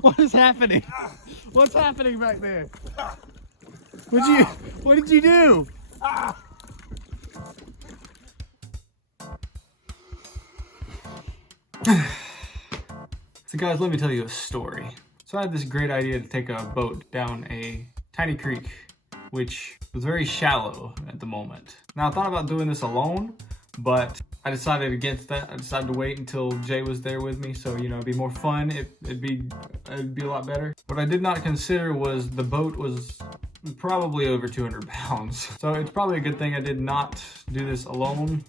What is happening? What's happening back there? What did you do? So guys, let me tell you a story. So I had this great idea to take a boat down a tiny creek, which was very shallow at the moment. Now I thought about doing this alone, but I decided against that. I decided to wait until Jay was there with me, so you know, it'd be more fun. It'd be a lot better. What I did not consider was the boat was probably over 200 pounds. So it's probably a good thing I did not do this alone,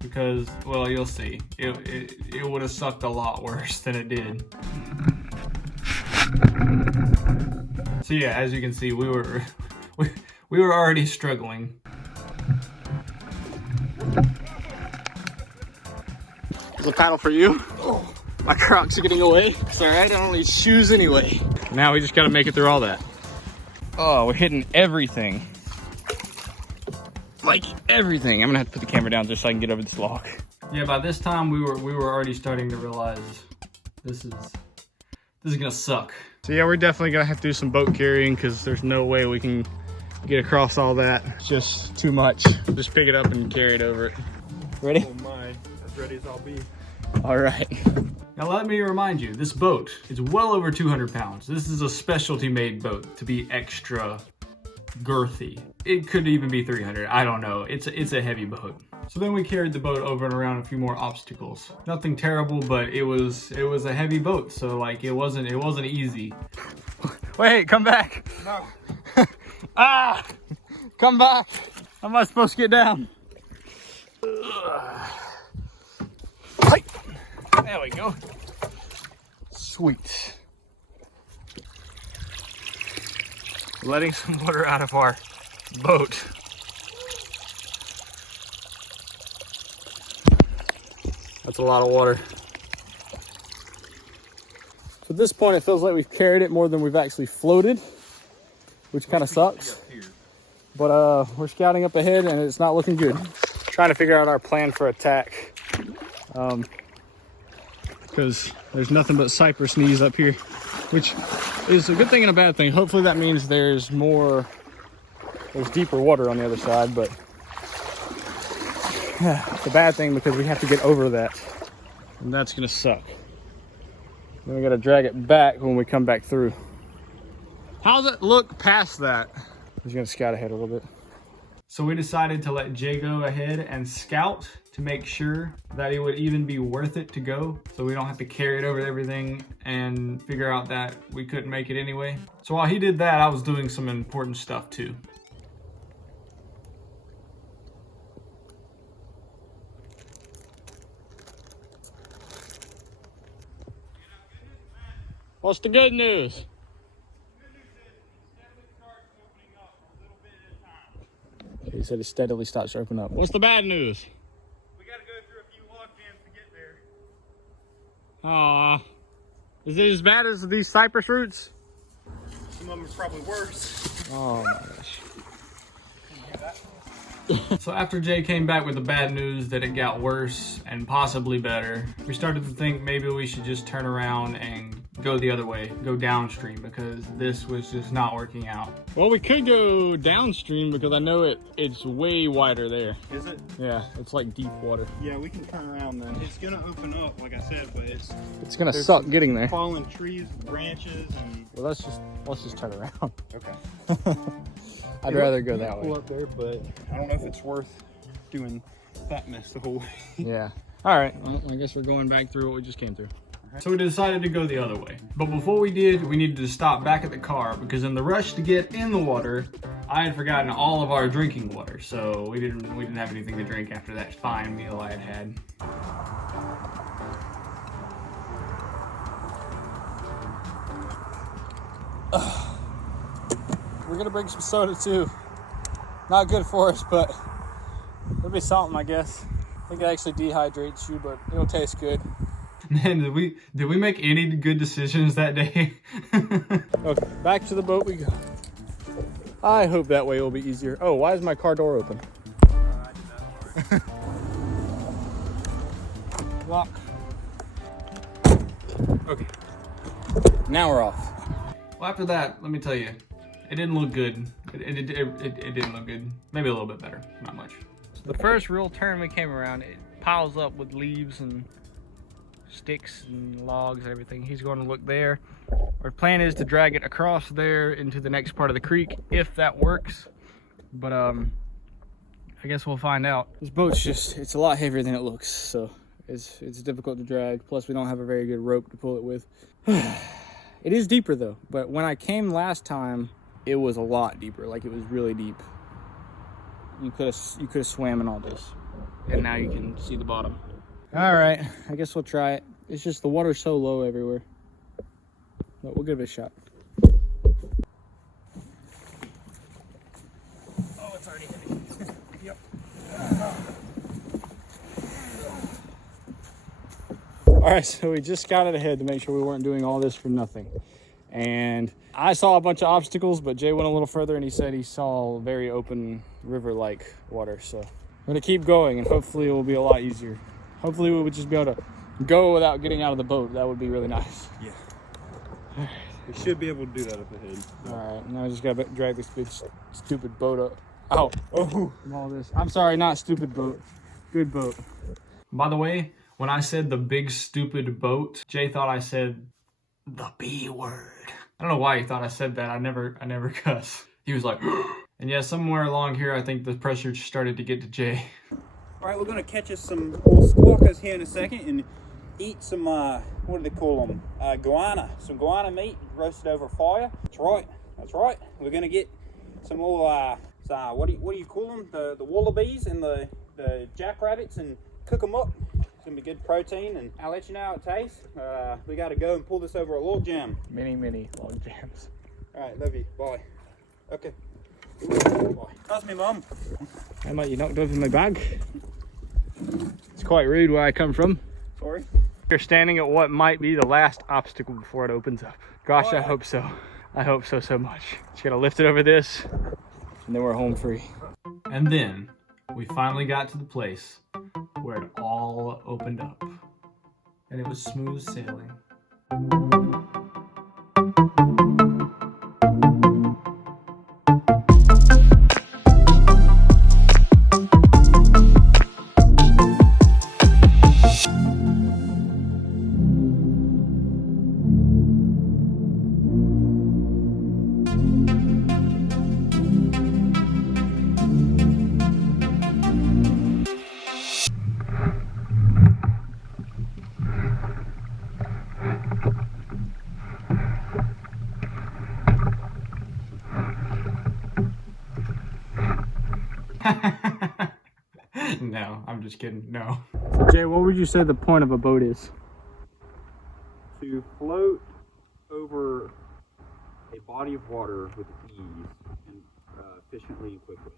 because, well, you'll see. It would have sucked a lot worse than it did. So yeah, as you can see, we were already struggling. There's a paddle for you. Oh, my Crocs are getting away. It's all right, I don't need shoes anyway. Now we just gotta make it through all that. Oh, we're hitting everything. Like everything. I'm gonna have to put the camera down just so I can get over this log. Yeah, by this time we were already starting to realize this is gonna suck. So yeah, we're definitely gonna have to do some boat carrying because there's no way we can get across all that. It's just too much. Just pick it up and carry it over it. Ready? Oh my, as ready as I'll be. All right. Now let me remind you, this boat is well over 200 pounds. This is a specialty made boat to be extra girthy. It could even be 300, I don't know. It's a heavy boat. So then we carried the boat over and around a few more obstacles. Nothing terrible, but it was a heavy boat, so like it wasn't easy. Wait, come back. No. Ah! Come back. How am I supposed to get down? Right. There we go. Sweet. Letting some water out of our boat. That's a lot of water. So at this point, it feels like we've carried it more than we've actually floated, which kind of sucks. But we're scouting up ahead and it's not looking good. Trying to figure out our plan for attack. Because there's nothing but cypress knees up here, which is a good thing and a bad thing. Hopefully that means there's deeper water on the other side, but it's a bad thing because we have to get over that, and that's gonna suck. Then we gotta drag it back when we come back through. How's it look past that? I'm just gonna scout ahead a little bit. So we decided to let Jay go ahead and scout to make sure that it would even be worth it to go, so we don't have to carry it over everything and figure out that we couldn't make it anyway. So while he did that, I was doing some important stuff too. What's the good news? He said it steadily starts opening up. What's the bad news? We gotta go through a few log jams to get there. Aw. Is it as bad as these cypress roots? Some of them are probably worse. Oh my gosh. So after Jay came back with the bad news that it got worse and possibly better, we started to think maybe we should just turn around and go the other way, go downstream, because this was just not working out. Well, we could go downstream because I know it's way wider there. Is it? Yeah, it's like deep water. Yeah, we can turn around then. It's gonna open up, like I said, but it's gonna suck getting there. Fallen trees, branches, and well, let's just turn around. okay. I'd rather go that way. Pull up there, but I don't know if it's worth doing that mess the whole way. Yeah. All right. Well, I guess we're going back through what we just came through. So we decided to go the other way. But before we did, we needed to stop back at the car because in the rush to get in the water, I had forgotten all of our drinking water. So we didn't have anything to drink after that fine meal I had had. We're gonna bring some soda too. Not good for us, but it'll be something, I guess. I think it actually dehydrates you, but it'll taste good. Man, did we make any good decisions that day? Okay, back to the boat we go. I hope that way will be easier. Oh, why is my car door open? I did that already. Lock. Okay. Now we're off. Well, after that, let me tell you, it didn't look good. It didn't look good. Maybe a little bit better, not much. So the first real turn we came around, it piles up with leaves and sticks and logs and everything. He's going to look there. Our plan is to drag it across there into the next part of the creek, if that works. But I guess we'll find out. This boat's just, it's a lot heavier than it looks, so it's difficult to drag. Plus we don't have a very good rope to pull it with. It is deeper though, but when I came last time, it was a lot deeper. Like, it was really deep. You could have swam in all this, and now you can see the bottom. All right, I guess we'll try it. It's just the water's so low everywhere, but we'll give it a shot. Oh, it's already heavy. Yep. All right, so we just scouted ahead to make sure we weren't doing all this for nothing. And I saw a bunch of obstacles, but Jay went a little further and he said he saw very open river-like water. So I'm gonna keep going and hopefully it will be a lot easier. Hopefully we would just be able to go without getting out of the boat. That would be really nice. Yeah. We should be able to do that up ahead. So. All right, now I just gotta drag this big stupid boat up. Out. Oh, from all this. I'm sorry, not stupid boat. Good boat. By the way, when I said the big stupid boat, Jay thought I said the B word. I don't know why he thought I said that. I never cuss. He was like, and yeah, somewhere along here, I think the pressure started to get to Jay. All right, we're gonna catch us some old squawkers here in a second and eat some, what do they call them? Guana. Some guana meat roasted over fire. That's right. That's right. We're gonna get some little, what do you call them? The wallabies and the jackrabbits, and cook them up. It's gonna be good protein, and I'll let you know how it tastes. We gotta go and pull this over a log jam. Many log jams. All right, love you. Bye. Okay. Bye. That's me, Mum. How about you knocked over my bag? It's quite rude where I come from. Sorry. You're standing at what might be the last obstacle before it opens up. Gosh, Oh, I hope so. I hope so much. Just gotta lift it over this, and then we're home free. And then we finally got to the place where it all opened up, and it was smooth sailing. No, I'm just kidding. No. So Jay, what would you say the point of a boat is? To float over a body of water with ease and efficiently and quickly.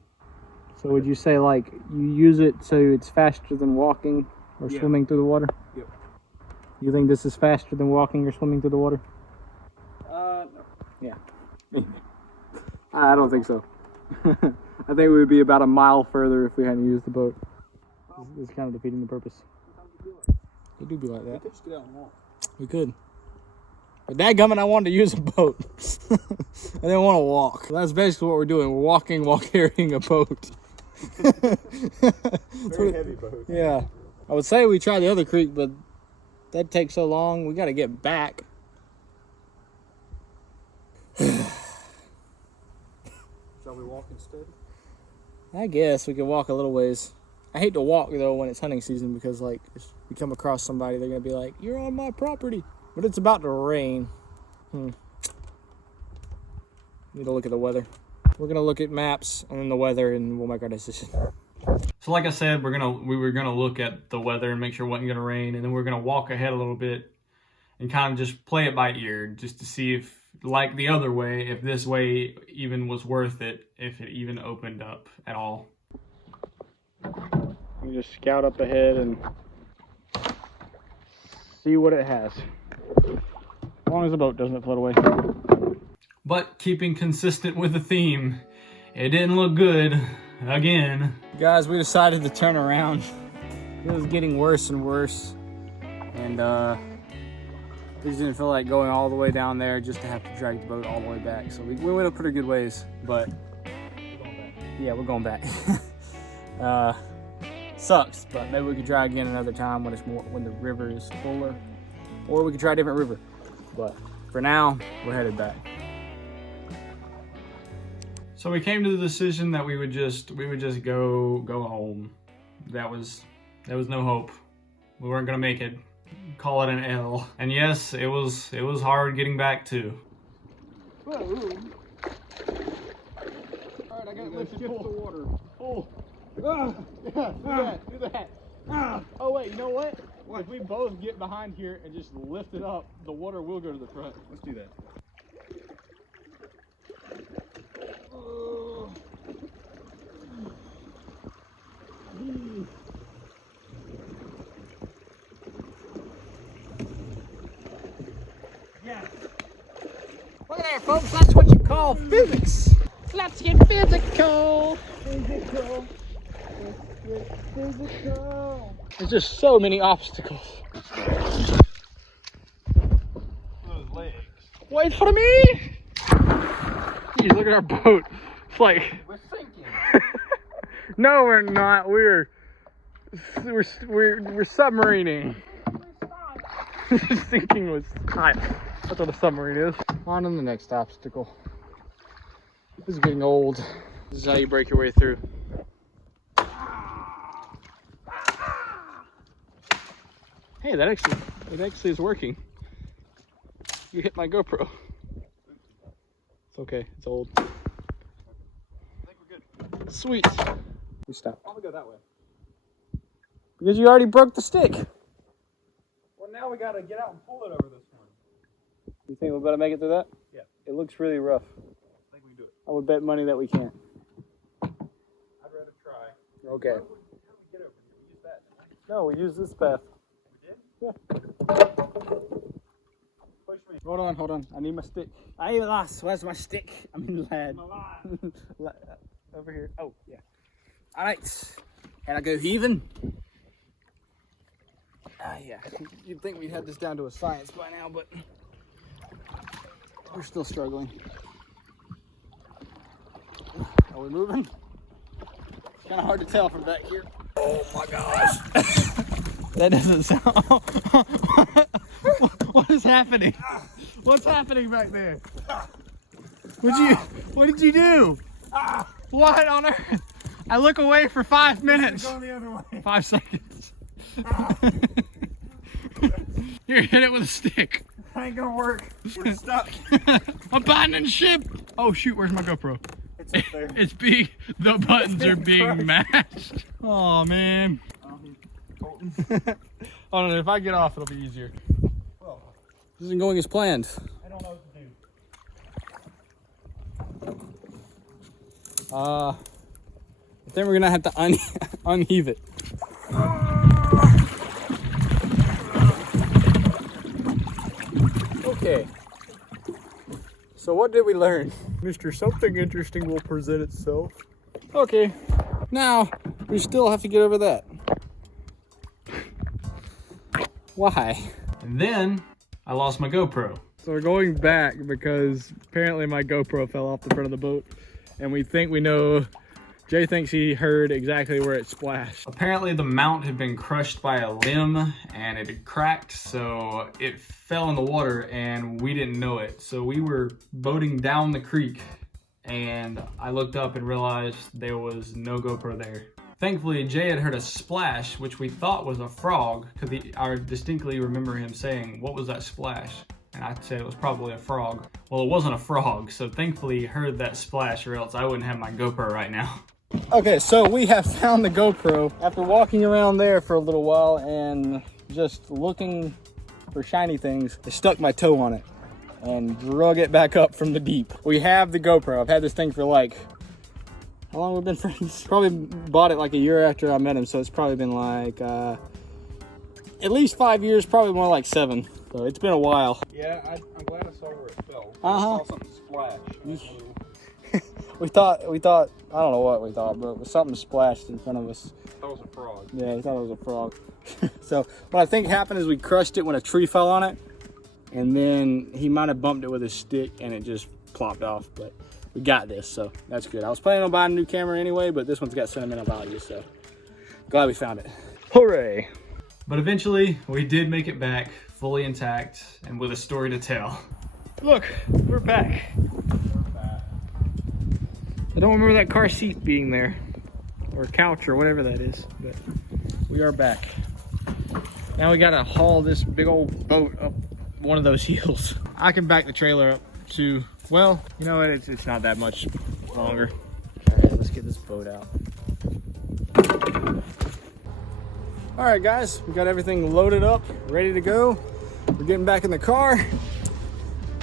So would you say, like, you use it so it's faster than walking or swimming through the water? Yep. You think this is faster than walking or swimming through the water? No. Yeah. I don't think so. I think we would be about a mile further if we hadn't used the boat. It's kind of defeating the purpose. It do be like that. We could just get out and walk. We could. But dadgummit, I wanted to use a boat. I didn't want to walk. That's basically what we're doing. We're walking while carrying a boat. Very heavy boat. Yeah. I would say we try the other creek, but that'd take so long. We got to get back. Shall we walk instead? I guess we could walk a little ways. I hate to walk though when it's hunting season, because like if we come across somebody, they're gonna be like, "You're on my property," but it's about to rain. Need to look at the weather. We're gonna look at maps and then the weather, and we'll make our decision. So like I said, we were gonna look at the weather and make sure it wasn't gonna rain, and then we're gonna walk ahead a little bit and kind of just play it by ear, just to see if, like the other way, if this way even was worth it, if it even opened up at all. You just scout up ahead and see what it has. As long as the boat doesn't float away. But keeping consistent with the theme, it didn't look good again. Guys, we decided to turn around. It was getting worse and worse. And We just didn't feel like going all the way down there just to have to drag the boat all the way back. So we went a pretty good ways, but yeah, we're going back. Sucks, but maybe we could try again another time when the river is fuller, or we could try a different river. But for now, we're headed back. So we came to the decision that we would just go home. There was no hope. We weren't gonna make it. Call it an L. And yes, it was hard getting back too. Alright, I got lifted the water. Oh. Yeah, do that. Oh wait, you know what? If we both get behind here and just lift it up, the water will go to the front. Let's do that. Yeah. Look at that, folks. That's what you call physics. Let's get physical. Physical. Let's get physical. There's just so many obstacles. Those legs. Wait for me. Jeez, look at our boat. It's like We're sinking. no, we're not. We're submarining. Sinking was hot. That's what a submarine is. On to the next obstacle. This is getting old. This is how you break your way through. Hey, it actually is working. You hit my GoPro. It's okay, it's old. I think we're good. Sweet. We stop. Why don't we go that way? Because you already broke the stick. Well, now we gotta get out and pull it over this one. You think we'll better make it through that? Yeah. It looks really rough. I think we can do it. I would bet money that we can't. I'd rather try. Okay. How do we get over? Did we use that? No, we use this path. We did? Yeah. Push me. Hold on. I need my stick. Hey, lass, where's my stick? I mean, lad. Over here. Oh, yeah. All right. Can I go heaving? Yeah. You'd think we'd have this down to a science by now, but we're still struggling. Are we moving? It's kind of hard to tell from back here. Oh my gosh. That doesn't sound... What is happening? What's happening back there? What did you do? What on earth? I look away for 5 minutes. Going the other way. 5 seconds. Here, hit it with a stick. Ain't gonna work. We're stuck. Abandoned ship. Oh shoot, where's my GoPro? It's up there. It's being, the buttons are being mashed. Oh man. Colton. Oh no, if I get off, it'll be easier. Well, This isn't going as planned. I don't know what to do. I think we're gonna have to unheave it. Okay. So what did we learn? Mr. Something Interesting will present itself. Okay. Now, we still have to get over that. Why? And then I lost my GoPro. So we're going back because apparently my GoPro fell off the front of the boat. And we think we know, Jay thinks he heard exactly where it splashed. Apparently the mount had been crushed by a limb and it had cracked, so it fell in the water and we didn't know it. So we were boating down the creek and I looked up and realized there was no GoPro there. Thankfully, Jay had heard a splash, which we thought was a frog, because I distinctly remember him saying, "What was that splash?" And I said it was probably a frog. Well, it wasn't a frog, so thankfully he heard that splash, or else I wouldn't have my GoPro right now. Okay, so we have found the GoPro after walking around there for a little while and just looking for shiny things. I stuck my toe on it and drug it back up from the deep. We have the GoPro. I've had this thing for like, how long have we been friends? Probably bought it like a year after I met him, so it's probably been like at least 5 years, probably more like 7. So it's been a while. Yeah, I'm glad I saw where it fell. Uh-huh. I saw something splash. We thought, I don't know what we thought, but it was something splashed in front of us. I thought it was a frog. Yeah, he thought it was a frog. So what I think happened is we crushed it when a tree fell on it. and then he might have bumped it with his stick and it just plopped off, but we got this, so that's good. I was planning on buying a new camera anyway, but this one's got sentimental value, so glad we found it. Hooray! But eventually, we did make it back, fully intact, and with a story to tell. Look, we're back. I don't remember that car seat being there, or couch, or whatever that is, but we are back. Now we gotta haul this big old boat up one of those hills. I can back the trailer up to, well, you know what, it's not that much longer. All right, let's get this boat out. All right, guys, we got everything loaded up, ready to go. We're getting back in the car,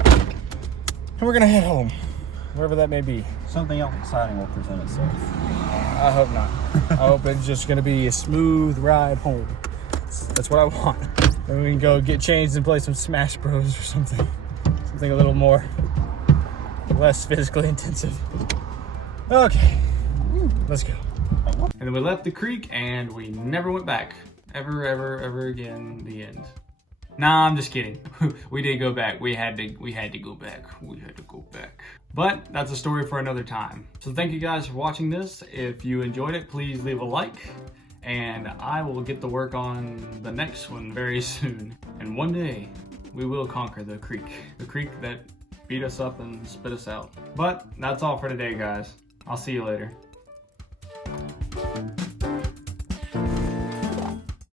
and we're gonna head home, wherever that may be. Something else exciting will present itself. I hope not. I hope it's just gonna be a smooth ride home. That's what I want. And we can go get changed and play some Smash Bros or something. Something a little more, less physically intensive. Okay, let's go. And then we left the creek and we never went back. Ever again, the end. Nah, I'm just kidding. We did go back. We had to go back. We had to go back. But that's a story for another time. So thank you guys for watching this. If you enjoyed it, please leave a like. And I will get to work on the next one very soon. And one day, we will conquer the creek that beat us up and spit us out. But that's all for today, guys. I'll see you later.